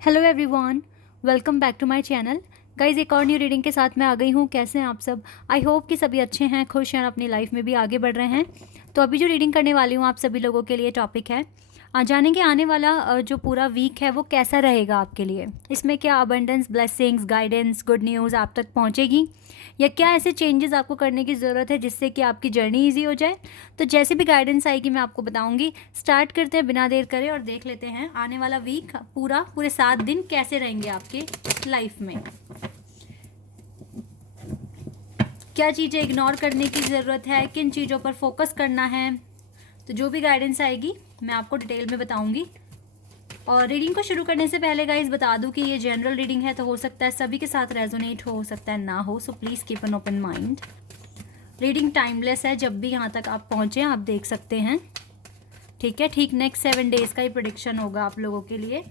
Hello everyone, welcome back to my channel. Guys एक और new reading के साथ मैं आ गई हूँ। कैसे हैं आप सब? आई होप कि सभी अच्छे हैं, खुश हैं और अपनी लाइफ में भी आगे बढ़ रहे हैं। तो अभी जो रीडिंग करने वाली हूँ आप सभी लोगों के लिए टॉपिक है जानेंगे आने वाला जो पूरा वीक है वो कैसा रहेगा आपके लिए। इसमें क्या abundance, blessings, guidance, good news आप तक पहुँचेगी या क्या ऐसे चेंजेस आपको करने की ज़रूरत है जिससे कि आपकी जर्नी ईजी हो जाए। तो जैसे भी गाइडेंस आएगी मैं आपको बताऊंगी। स्टार्ट करते हैं बिना देर करे और देख लेते हैं आने वाला वीक पूरे 7 दिन कैसे रहेंगे आपके लाइफ में। क्या चीज़ें इग्नोर करने की ज़रूरत है, किन चीज़ों पर फोकस करना है। तो जो भी गाइडेंस आएगी मैं आपको डिटेल में बताऊंगी। और रीडिंग को शुरू करने से पहले गाइस बता दूं कि ये जनरल रीडिंग है, तो हो सकता है सभी के साथ रेजोनेट हो सकता है ना हो, so please keep an open mind. Reading timeless है, जब भी यहाँ तक आप पहुँचे आप देख सकते हैं। ठीक है, ठीक नेक्स्ट 7 डेज का ही प्रेडिक्शन होगा आप लोगों के लिए।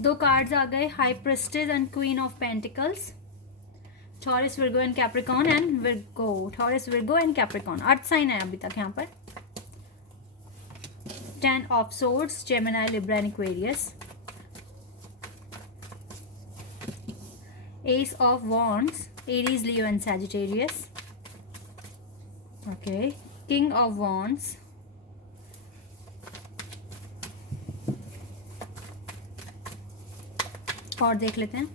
दो कार्ड्स आ गए, high prestige and queen of pentacles. Taurus, Virgo and Capricorn and Virgo. Taurus, Virgo and Capricorn. Earth sign है अभी तक यहाँ पर। 10 of Swords, Gemini, Libra and Aquarius. Ace of Wands, Aries, Leo and Sagittarius. Okay. King of Wands. और देख लेते हैं।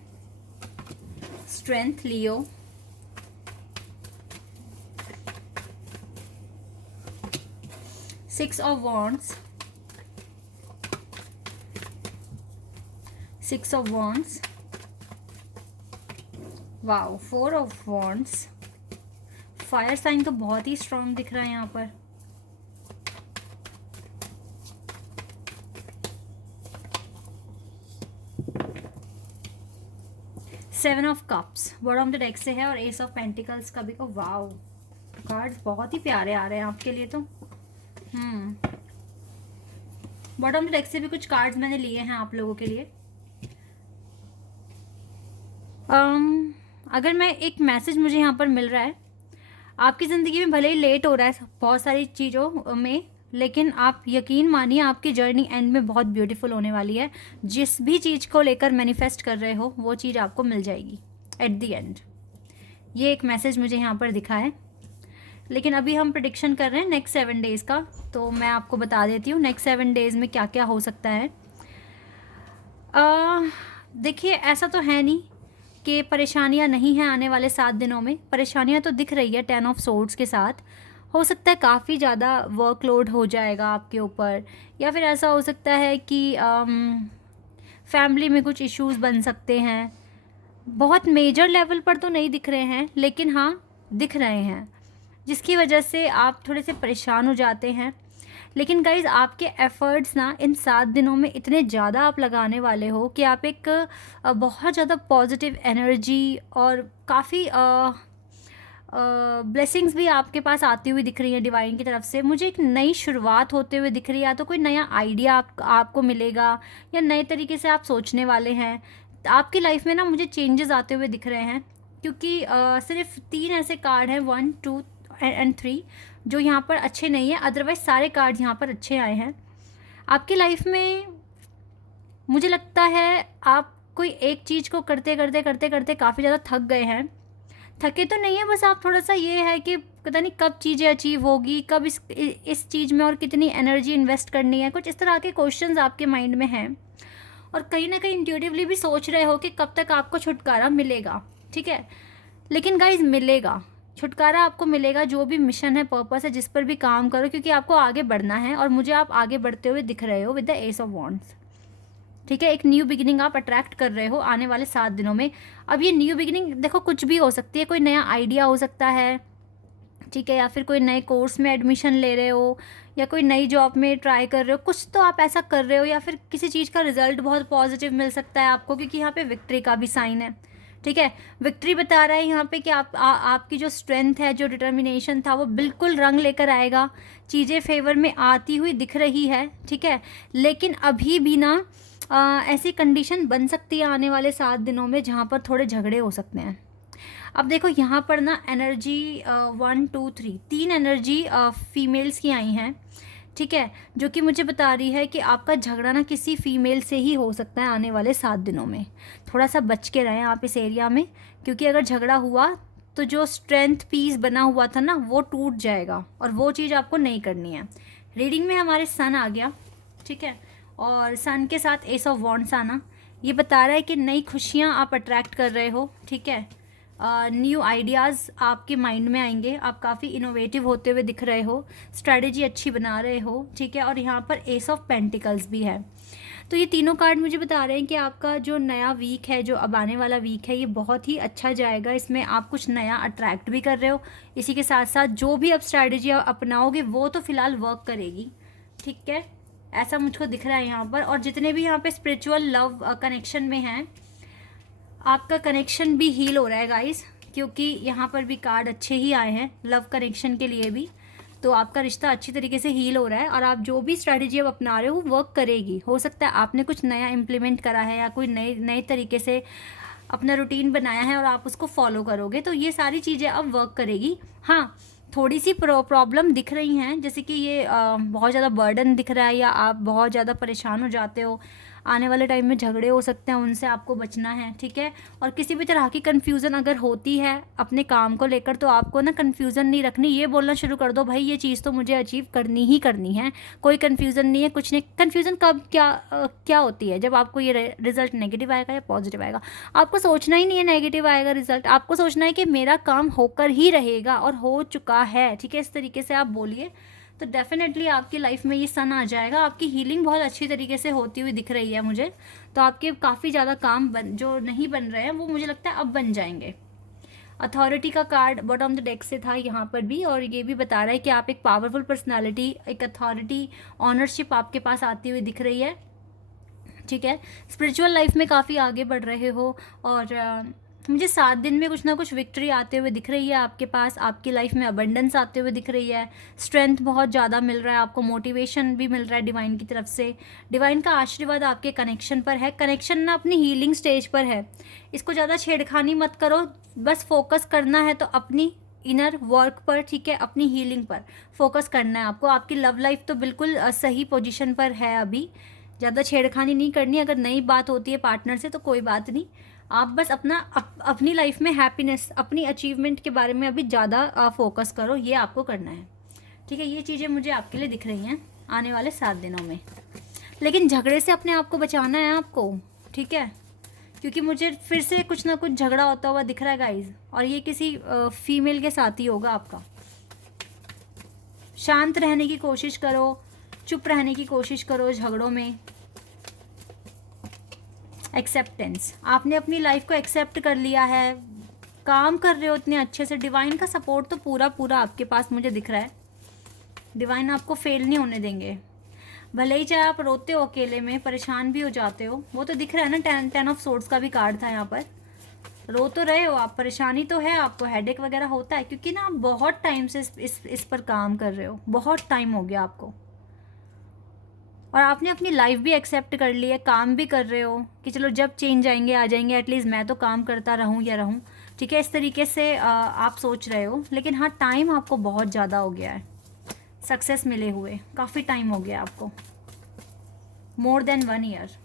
Strength, Leo. Six of Wands. Six of Wands. Wow, 4 of Wands. Fire sign तो बहुत ही स्ट्रांग दिख रहा है यहाँ पर। Seven of cups bottom of the deck से है और एस ऑफ पेंटिकल्स का भी को। वाओ, कार्ड्स बहुत ही प्यारे आ रहे हैं आपके लिए। तो बॉटम ऑफ द डेक से भी कुछ कार्ड्स मैंने लिए हैं आप लोगों के लिए। अगर मैं एक मैसेज मुझे यहाँ पर मिल रहा है, आपकी ज़िंदगी में भले ही लेट हो रहा है बहुत सारी चीज़ों में, लेकिन आप यकीन मानिए आपकी जर्नी एंड में बहुत ब्यूटीफुल होने वाली है। जिस भी चीज़ को लेकर मैनिफेस्ट कर रहे हो वो चीज़ आपको मिल जाएगी एट द एंड। ये एक मैसेज मुझे यहाँ पर दिखा है। लेकिन अभी हम प्रेडिक्शन कर रहे हैं नेक्स्ट 7 डेज़ का, तो मैं आपको बता देती हूँ नेक्स्ट 7 डेज़ में क्या क्या हो सकता है। देखिए, ऐसा तो है नहीं कि परेशानियाँ नहीं हैं आने वाले 7 दिनों में। परेशानियाँ तो दिख रही है 10 ऑफ सोर्ड्स के साथ। हो सकता है काफ़ी ज़्यादा वर्कलोड हो जाएगा आपके ऊपर, या फिर ऐसा हो सकता है कि फैमिली में कुछ इश्यूज बन सकते हैं। बहुत मेजर लेवल पर तो नहीं दिख रहे हैं, लेकिन हाँ दिख रहे हैं, जिसकी वजह से आप थोड़े से परेशान हो जाते हैं। लेकिन गाइज आपके एफ़र्ट्स ना इन 7 दिनों में इतने ज़्यादा आप लगाने वाले हो कि आप एक बहुत ज़्यादा पॉजिटिव एनर्जी और काफ़ी ब्लेसिंग्स भी आपके पास आती हुई दिख रही है डिवाइन की तरफ से। मुझे एक नई शुरुआत होते हुए दिख रही है, या तो कोई नया आइडिया आपको मिलेगा या नए तरीके से आप सोचने वाले हैं। आपकी लाइफ में ना मुझे चेंजेस आते हुए दिख रहे हैं, क्योंकि सिर्फ 3 ऐसे कार्ड हैं, 1, 2 एंड 3, जो यहाँ पर अच्छे नहीं हैं। अदरवाइज सारे कार्ड्स यहाँ पर अच्छे आए हैं। आपकी लाइफ में मुझे लगता है आप कोई एक चीज़ को करते करते करते करते काफ़ी ज़्यादा थक गए हैं। थके तो नहीं है, बस आप थोड़ा सा ये है कि पता नहीं कब चीज़ें अचीव होगी, कब इस चीज़ में और कितनी एनर्जी इन्वेस्ट करनी है। कुछ इस तरह के क्वेश्चंस आपके माइंड में हैं और कहीं ना कहीं इंट्यूटिवली भी सोच रहे हो कि कब तक आपको छुटकारा मिलेगा। ठीक है, लेकिन गाइज मिलेगा छुटकारा, आपको मिलेगा। जो भी मिशन है, पर्पस है, जिस पर भी काम करो, क्योंकि आपको आगे बढ़ना है और मुझे आप आगे बढ़ते हुए दिख रहे हो with the S of wands. ठीक है, एक न्यू बिगिनिंग आप अट्रैक्ट कर रहे हो आने वाले 7 दिनों में। अब ये न्यू बिगिनिंग देखो कुछ भी हो सकती है, कोई नया आइडिया हो सकता है, ठीक है, या फिर कोई नए कोर्स में एडमिशन ले रहे हो या कोई नई जॉब में ट्राई कर रहे हो, कुछ तो आप ऐसा कर रहे हो, या फिर किसी चीज़ का रिजल्ट बहुत पॉजिटिव मिल सकता है आपको, क्योंकि यहाँ पे विक्ट्री का भी साइन है। ठीक है, विक्ट्री बता रहा है यहाँ पे कि आपकी जो स्ट्रेंथ है, जो डिटर्मिनेशन था, वो बिल्कुल रंग लेकर आएगा। चीज़ें फेवर में आती हुई दिख रही है। ठीक है, लेकिन अभी भी ना ऐसी कंडीशन बन सकती है आने वाले 7 दिनों में जहाँ पर थोड़े झगड़े हो सकते हैं। अब देखो यहाँ पर ना एनर्जी 1 2 3 3 एनर्जी फीमेल्स की आई हैं, ठीक है, जो कि मुझे बता रही है कि आपका झगड़ा ना किसी फीमेल से ही हो सकता है आने वाले 7 दिनों में। थोड़ा सा बच के रहें आप इस एरिया में, क्योंकि अगर झगड़ा हुआ तो जो स्ट्रेंथ पीस बना हुआ था ना वो टूट जाएगा, और वो चीज़ आपको नहीं करनी है। रीडिंग में हमारे सन आ गया, ठीक है, और सन के साथ एस ऑफ वॉन्ड्स आना, ये बता रहा है कि नई खुशियाँ आप अट्रैक्ट कर रहे हो, ठीक है, न्यू आइडियाज़ आपके माइंड में आएंगे, आप काफ़ी इनोवेटिव होते हुए दिख रहे हो, स्ट्रेटजी अच्छी बना रहे हो, ठीक है, और यहाँ पर एस ऑफ पेंटिकल्स भी है। तो ये तीनों कार्ड मुझे बता रहे हैं कि आपका जो नया वीक है, जो अब आने वाला वीक है, ये बहुत ही अच्छा जाएगा। इसमें आप कुछ नया अट्रैक्ट भी कर रहे हो, इसी के साथ साथ जो भी आप स्ट्रैटेजी अपनाओगे वो तो फिलहाल वर्क करेगी, ठीक है, ऐसा मुझको दिख रहा है यहाँ पर। और जितने भी यहाँ पे स्पिरिचुअल लव कनेक्शन में हैं, आपका कनेक्शन भी हील हो रहा है गाइस, क्योंकि यहाँ पर भी कार्ड अच्छे ही आए हैं लव कनेक्शन के लिए भी। तो आपका रिश्ता अच्छी तरीके से हील हो रहा है, और आप जो भी स्ट्रैटेजी अब अपना रहे हो वो वर्क करेगी। हो सकता है आपने कुछ नया इम्प्लीमेंट करा है, या कोई नए नए तरीके से अपना रूटीन बनाया है और आप उसको फॉलो करोगे, तो ये सारी चीज़ें अब वर्क करेगी। हाँ, थोड़ी सी प्रॉब्लम दिख रही हैं, जैसे कि ये बहुत ज़्यादा बर्डन दिख रहा है, या आप बहुत ज़्यादा परेशान हो जाते हो, आने वाले टाइम में झगड़े हो सकते हैं, उनसे आपको बचना है, ठीक है। और किसी भी तरह की कन्फ्यूज़न अगर होती है अपने काम को लेकर, तो आपको ना कन्फ्यूज़न नहीं रखनी, ये बोलना शुरू कर दो, भाई ये चीज़ तो मुझे अचीव करनी ही करनी है, कोई कन्फ्यूज़न नहीं है, कुछ नहीं। कन्फ्यूज़न कब क्या होती है, जब आपको ये रिजल्ट नेगेटिव आएगा या पॉजिटिव आएगा। आपको सोचना ही नहीं है नेगेटिव आएगा रिजल्ट, आपको सोचना है कि मेरा काम होकर ही रहेगा और हो चुका है, ठीक है। इस तरीके से आप बोलिए तो डेफिनेटली आपकी लाइफ में ये सन आ जाएगा। आपकी हीलिंग बहुत अच्छी तरीके से होती हुई दिख रही है मुझे, तो आपके काफ़ी ज़्यादा काम जो नहीं बन रहे हैं वो मुझे लगता है अब बन जाएंगे। अथॉरिटी का कार्ड बॉटम द डेक से था यहाँ पर भी, और ये भी बता रहा है कि आप एक पावरफुल पर्सनालिटी, एक अथॉरिटी, ऑनरशिप आपके पास आती हुई दिख रही है, ठीक है। स्पिरिचुअल लाइफ में काफ़ी आगे बढ़ रहे हो, और मुझे 7 दिन में कुछ ना कुछ विक्ट्री आते हुए दिख रही है आपके पास, आपकी लाइफ में अबंडेंस आते हुए दिख रही है, स्ट्रेंथ बहुत ज़्यादा मिल रहा है आपको, मोटिवेशन भी मिल रहा है डिवाइन की तरफ से। डिवाइन का आशीर्वाद आपके कनेक्शन पर है, कनेक्शन ना अपनी हीलिंग स्टेज पर है, इसको ज़्यादा छेड़खानी मत करो, बस फोकस करना है तो अपनी इनर वर्क पर, ठीक है, अपनी हीलिंग पर फोकस करना है आपको। आपकी लव लाइफ तो बिल्कुल सही पोजीशन पर है अभी, ज़्यादा छेड़खानी नहीं करनी। अगर नई बात होती है पार्टनर से तो कोई बात नहीं, आप बस अपनी लाइफ में हैप्पीनेस, अपनी अचीवमेंट के बारे में अभी ज़्यादा फोकस करो, ये आपको करना है, ठीक है। ये चीज़ें मुझे आपके लिए दिख रही हैं आने वाले 7 दिनों में, लेकिन झगड़े से अपने आप को बचाना है आपको, ठीक है, क्योंकि मुझे फिर से कुछ ना कुछ झगड़ा होता हुआ दिख रहा है गाइज, और ये किसी फीमेल के साथ ही होगा आपका। शांत रहने की कोशिश करो, चुप रहने की कोशिश करो झगड़ों में। एक्सेप्टेंस, आपने अपनी लाइफ को एक्सेप्ट कर लिया है, काम कर रहे हो इतने अच्छे से, डिवाइन का सपोर्ट तो पूरा पूरा आपके पास मुझे दिख रहा है, डिवाइन आपको फेल नहीं होने देंगे। भले ही चाहे आप रोते हो अकेले में, परेशान भी हो जाते हो, वो तो दिख रहा है ना, 10 ऑफ सोर्ड्स का भी कार्ड था यहाँ पर, रो तो रहे हो आप, परेशानी तो है आपको, हेडेक वगैरह होता है, क्योंकि ना आप बहुत टाइम से इस पर काम कर रहे हो, बहुत टाइम हो गया आपको, और आपने अपनी लाइफ भी एक्सेप्ट कर ली है, काम भी कर रहे हो कि चलो जब चेंज आएंगे आ जाएंगे, एटलीस्ट मैं तो काम करता रहूं या रहूं, ठीक है, इस तरीके से आप सोच रहे हो। लेकिन हाँ, टाइम आपको बहुत ज़्यादा हो गया है सक्सेस मिले हुए, काफ़ी टाइम हो गया आपको, मोर देन 1 ईयर।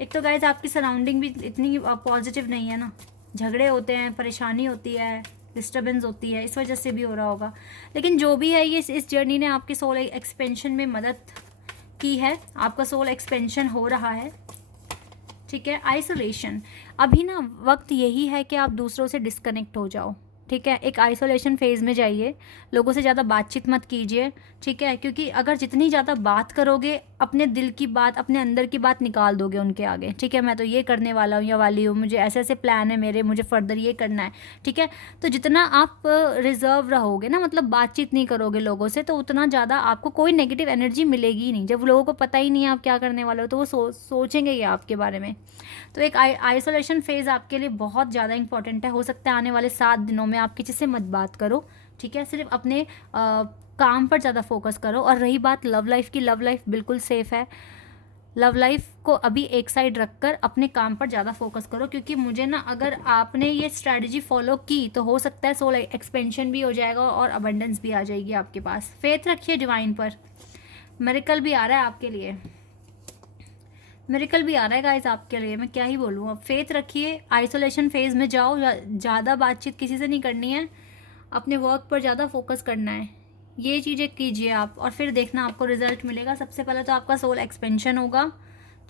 एक तो गाइज आपकी सराउंडिंग भी इतनी पॉजिटिव नहीं है ना, झगड़े होते हैं, परेशानी होती है, डिस्टर्बेंस होती है, इस वजह से भी हो रहा होगा। लेकिन जो भी है, ये इस जर्नी ने आपके सोल एक्सपेंशन में मदद की है, आपका सोल एक्सपेंशन हो रहा है, ठीक है। आइसोलेशन, अभी ना वक्त यही है कि आप दूसरों से डिस्कनेक्ट हो जाओ, ठीक है, एक आइसोलेशन फेज़ में जाइए, लोगों से ज़्यादा बातचीत मत कीजिए, ठीक है, क्योंकि अगर जितनी ज़्यादा बात करोगे, अपने दिल की बात, अपने अंदर की बात निकाल दोगे उनके आगे, ठीक है, मैं तो ये करने वाला हूँ या वाली हूँ, मुझे ऐसे ऐसे प्लान है मेरे, मुझे फर्दर ये करना है, ठीक है। तो जितना आप रिजर्व रहोगे ना, मतलब बातचीत नहीं करोगे लोगों से, तो उतना ज़्यादा आपको कोई नेगेटिव एनर्जी मिलेगी ही नहीं। जब लोगों को पता ही नहीं है आप क्या करने वाले हो, तो वो सोचेंगे ये आपके बारे में। तो एक आइसोलेशन फेज़ आपके लिए बहुत ज़्यादा इंपॉर्टेंट है। हो सकता है आने वाले 7 दिनों में आप किसी से मत बात करो, ठीक है, सिर्फ अपने काम पर ज़्यादा फोकस करो। और रही बात लव लाइफ की, लव लाइफ बिल्कुल सेफ़ है, लव लाइफ को अभी एक साइड रखकर अपने काम पर ज़्यादा फोकस करो, क्योंकि मुझे ना अगर आपने ये स्ट्रैटेजी फॉलो की तो हो सकता है सोल एक्सपेंशन भी हो जाएगा और अबंडेंस भी आ जाएगी आपके पास। फेथ रखिए डिवाइन पर, मिरेकल भी आ रहा है आपके लिए, मिरेकल भी आ रहा है गाइस आपके लिए, मैं क्या ही बोलूँ। अब फेथ रखिए, आइसोलेशन फेज में जाओ, ज़्यादा बातचीत किसी से नहीं करनी है, अपने वर्क पर ज़्यादा फोकस करना है, ये चीज़ें कीजिए आप, और फिर देखना आपको रिजल्ट मिलेगा। सबसे पहले तो आपका सोल एक्सपेंशन होगा,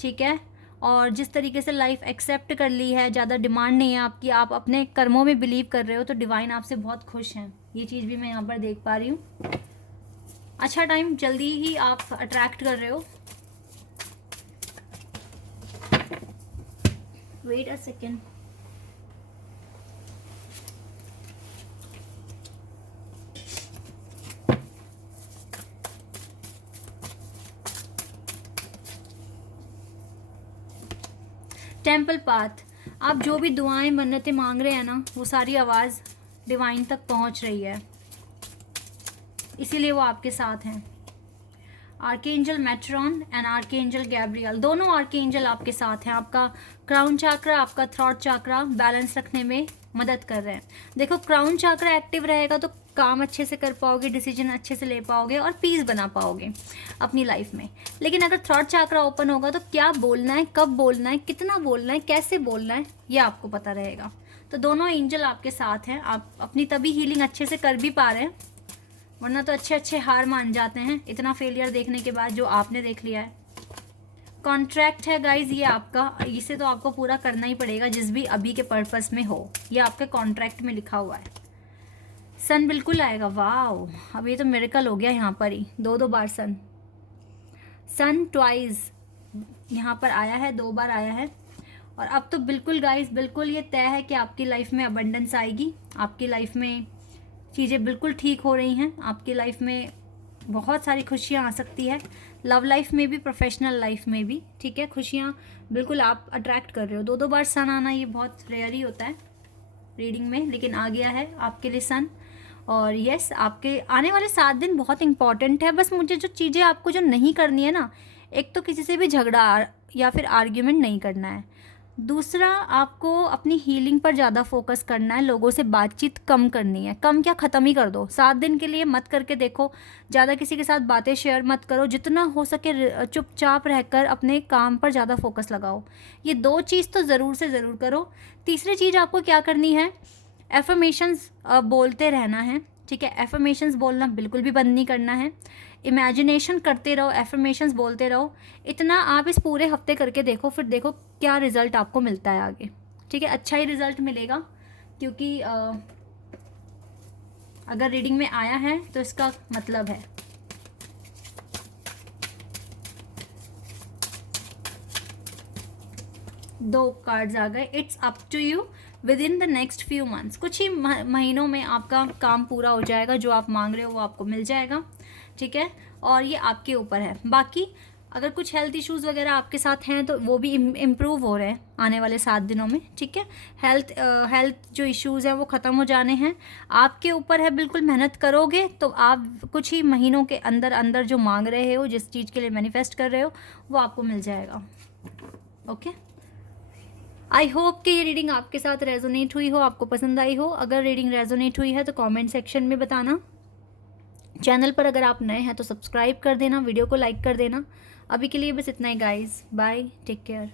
ठीक है। और जिस तरीके से लाइफ एक्सेप्ट कर ली है, ज़्यादा डिमांड नहीं है आपकी, आप अपने कर्मों में बिलीव कर रहे हो, तो डिवाइन आपसे बहुत खुश हैं, ये चीज़ भी मैं यहाँ पर देख पा रही हूँ। अच्छा टाइम जल्दी ही आप अट्रैक्ट कर रहे हो। Wait a second, temple path, आप जो भी दुआएं मन्नतें मांग रहे हैं ना, वो सारी आवाज़ डिवाइन तक पहुंच रही है, इसीलिए वो आपके साथ हैं। आर्कएंजल मेट्रॉन एंड आर्कएंजल गैब्रियल, दोनों आर्कएंजल आपके साथ हैं। आपका क्राउन चाक्रा, आपका थ्रॉट चाक्रा बैलेंस रखने में मदद कर रहे हैं। देखो क्राउन चाक्रा एक्टिव रहेगा तो काम अच्छे से कर पाओगे, डिसीजन अच्छे से ले पाओगे और पीस बना पाओगे अपनी लाइफ में। लेकिन अगर थ्रॉट चाक्रा ओपन होगा तो क्या बोलना है, कब बोलना है, कितना बोलना है, कैसे बोलना है, ये आपको पता रहेगा। तो दोनों एंजल आपके साथ हैं, आप अपनी तभी हीलिंग अच्छे से कर भी पा रहे हैं, वरना तो अच्छे अच्छे हार मान जाते हैं इतना फेलियर देखने के बाद जो आपने देख लिया है। कॉन्ट्रैक्ट है गाइज ये आपका, इसे तो आपको पूरा करना ही पड़ेगा जिस भी अभी के पर्पस में हो, ये आपके कॉन्ट्रैक्ट में लिखा हुआ है। सन बिल्कुल आएगा, वाह, अब ये तो मिरेकल हो गया यहाँ पर ही, दो बार सन, सन ट्वाइस यहाँ पर आया है, 2 बार आया है। और अब तो बिल्कुल गाइज बिल्कुल ये तय है कि आपकी लाइफ में अबंडेंस आएगी, आपकी लाइफ में चीज़ें बिल्कुल ठीक हो रही हैं, आपकी लाइफ में बहुत सारी खुशियाँ आ सकती है, लव लाइफ में भी, प्रोफेशनल लाइफ में भी, ठीक है। खुशियाँ बिल्कुल आप अट्रैक्ट कर रहे हो। 2 बार सन आना ये बहुत रेयर ही होता है रीडिंग में, लेकिन आ गया है आपके लिए सन। और यस, आपके आने वाले 7 दिन बहुत इंपॉर्टेंट है। बस मुझे जो चीज़ें आपको जो नहीं करनी है ना, एक तो किसी से भी झगड़ा या फिर आर्ग्यूमेंट नहीं करना है, दूसरा आपको अपनी हीलिंग पर ज़्यादा फोकस करना है, लोगों से बातचीत कम करनी है, कम क्या ख़त्म ही कर दो। 7 दिन के लिए मत करके देखो, ज़्यादा किसी के साथ बातें शेयर मत करो, जितना हो सके चुपचाप रहकर अपने काम पर ज़्यादा फोकस लगाओ। ये 2 चीज़ तो ज़रूर से ज़रूर करो। तीसरी चीज़ आपको क्या करनी है, एफर्मेशंस बोलते रहना है, ठीक है। एफर्मेशंस बोलना बिल्कुल भी बंद नहीं करना है, इमेजिनेशन करते रहो, एफर्मेशंस बोलते रहो। इतना आप इस पूरे हफ्ते करके देखो, फिर देखो क्या रिज़ल्ट आपको मिलता है आगे, ठीक है। अच्छा ही रिज़ल्ट मिलेगा, क्योंकि अगर रीडिंग में आया है तो इसका मतलब है। दो कार्ड्स आ गए, it's up to you within the next few months, कुछ ही महीनों में आपका काम पूरा हो जाएगा, जो आप मांग रहे हो वो आपको मिल जाएगा, ठीक है। और ये आपके ऊपर है। बाकी अगर कुछ हेल्थ इश्यूज़ वगैरह आपके साथ हैं तो वो भी इम्प्रूव हो रहे हैं आने वाले 7 दिनों में, ठीक है। हेल्थ जो इश्यूज़ हैं वो ख़त्म हो जाने हैं, आपके ऊपर है। बिल्कुल मेहनत करोगे तो आप कुछ ही महीनों के अंदर अंदर जो मांग रहे हो, जिस चीज़ के लिए मैनिफेस्ट कर रहे हो, वो आपको मिल जाएगा। ओके, आई होप कि ये रीडिंग आपके साथ रेजोनेट हुई हो, आपको पसंद आई हो। अगर रीडिंग रेजोनेट हुई है तो कमेंट सेक्शन में बताना। चैनल पर अगर आप नए हैं तो सब्सक्राइब कर देना, वीडियो को लाइक कर देना। अभी के लिए बस इतना ही गाइस, बाय, टेक केयर।